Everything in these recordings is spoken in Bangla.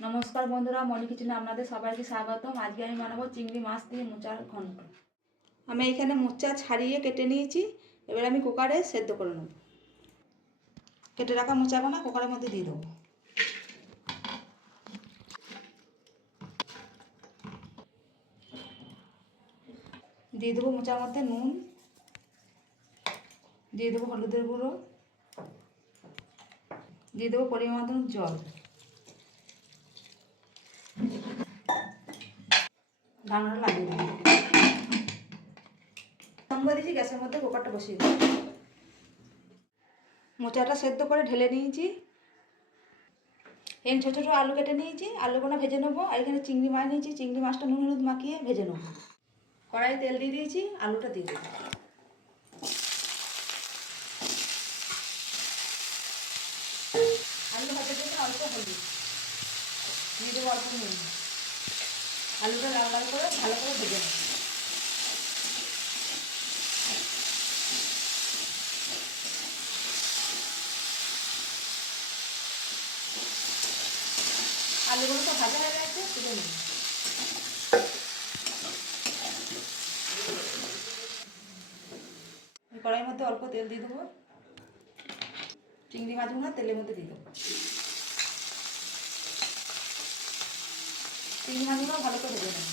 নমস্কার বন্ধুরা, মনি কিচেনে আপনাদের সবাইকে স্বাগতম। আজকে আমি বানাবো চিংড়ি মাছ দিয়ে মোচার ঘন্ট। আমি এখানে মোচা ছাড়িয়ে কেটে নিয়েছি। এবার আমি কুকারে সেদ্ধ করে নেব। কেটে রাখা মোচাগুলো কুকারের মধ্যে দিয়ে দেবো। দিয়ে দেবো মোচার মধ্যে নুন। দিয়ে দেবো হলুদের গুঁড়ো। দিয়ে দেবো পরিমাণ জল। ঢাকনাটা লাগিয়ে দেবো সঙ্গে দিয়েছি গ্যাসের মধ্যে কুকারটা বসিয়ে দেবো মোচাটা সেদ্ধ করে ঢেলে নিয়েছি। এখানে ছোটো ছোটো আলু কেটে নিয়েছি। আলুগুলো ভেজে নেব আর এখানে চিংড়ি মাছ নিয়েছি। চিংড়ি মাছটা নুন হলুদ মাখিয়ে ভেজে নেব। কড়াই তেল দিয়ে দিয়েছি, আলুটা দিয়ে দেবো আলু ভাজার জন্য অল্প হলুদ। দিয়ে দেবো অল্প নুন। আলুটা লাল লাল করে ভালো করে ভেজে নেব আলুগুলো তো ভাজা হয়ে গেছে, তুলে নেব কড়াইয়ের মধ্যে অল্প তেল দিয়ে দেবো। চিংড়ি মাছগুলো তেলের মধ্যে দিয়ে দেবো। মাছগুলো ভালো করে ভেজে নেব।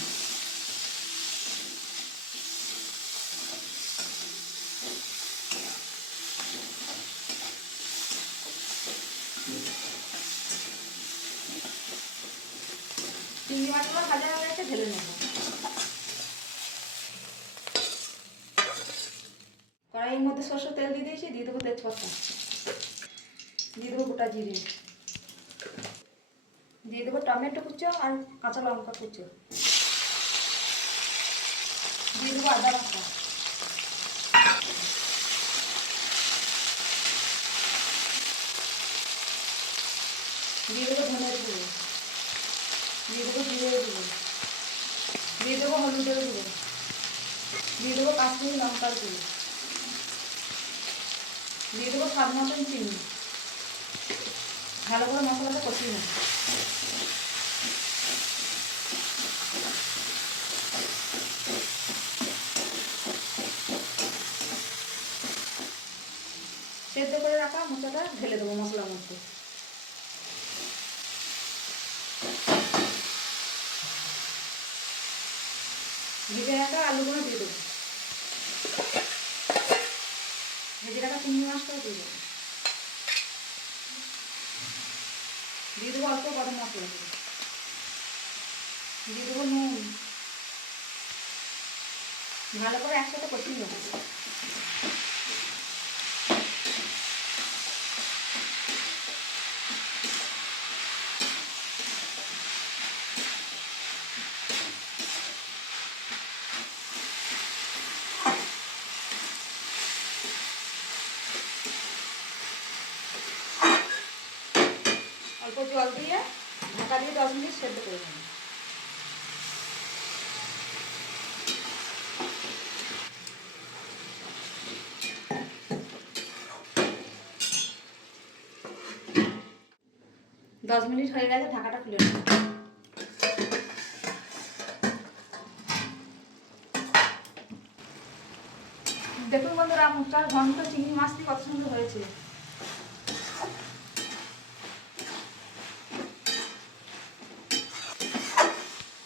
চিংড়ি মাছগুলো ভাজা হয়ে গেছে ঢেলে নেব। কড়াইয়ের মধ্যে সরষের তেল দিয়ে দিয়েছি, দিয়ে দেবো তেজপাতা। দিয়ে দেবো গোটা জিরে। দিয়ে দেবো টমেটো কুচো আর কাঁচা লঙ্কা কুচো। দিয়ে দেবো আদা বাটা। দিয়ে দেবো ধনের গুঁড়ো। দিয়ে দেবো জিরের গুঁড়ো। দিয়ে দেবো হলুদের গুঁড়ো। দিয়ে দেবো কাশ্মীরি লঙ্কার গুঁড়ো। দিয়ে দেবো স্বাদ মতন চিনি। ভালো করে মশলাটা কষিয়ে নেব। সেদ্ধ করে রাখা মোচাটা ঢেলে দেবো মশলার মধ্যে। ভেজে রাখা আলুগুলো দিয়ে দেবো। ভেজে রাখা চিংড়ি মাছটাও দিয়ে দেবো। দিয়ে দেবো অল্প গরম মশলা। দিয়ে দেবো নুন। ভালো করে একসাথে কষিয়ে নেব। অল্প জল দিয়ে ঢাকা দিয়ে দশ মিনিট সেদ্ধ করে নেব দশ মিনিট হয়ে গেছে ঢাকাটা খুলে নেব দেখুন বন্ধুরা মুচার ঘন্ট চিংড়ি মাছটি কত সুন্দর হয়েছে।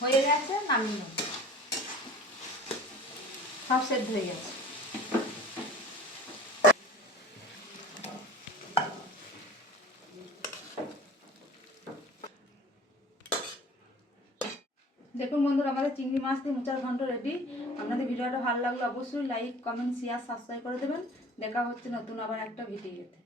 হয়ে গেছে, নামিয়ে সব সেদ্ধ হয়ে গেছে। দেখুন বন্ধুরা, আমাদের চিংড়ি মাছ দিয়ে মোচার ঘন্ট রেডি আপনাদের ভিডিওটা ভালো লাগল অবশ্যই লাইক কমেন্ট শেয়ার সাবস্ক্রাইব করে দেবেন। দেখা হচ্ছে নতুন আবার একটা ভিডিওতে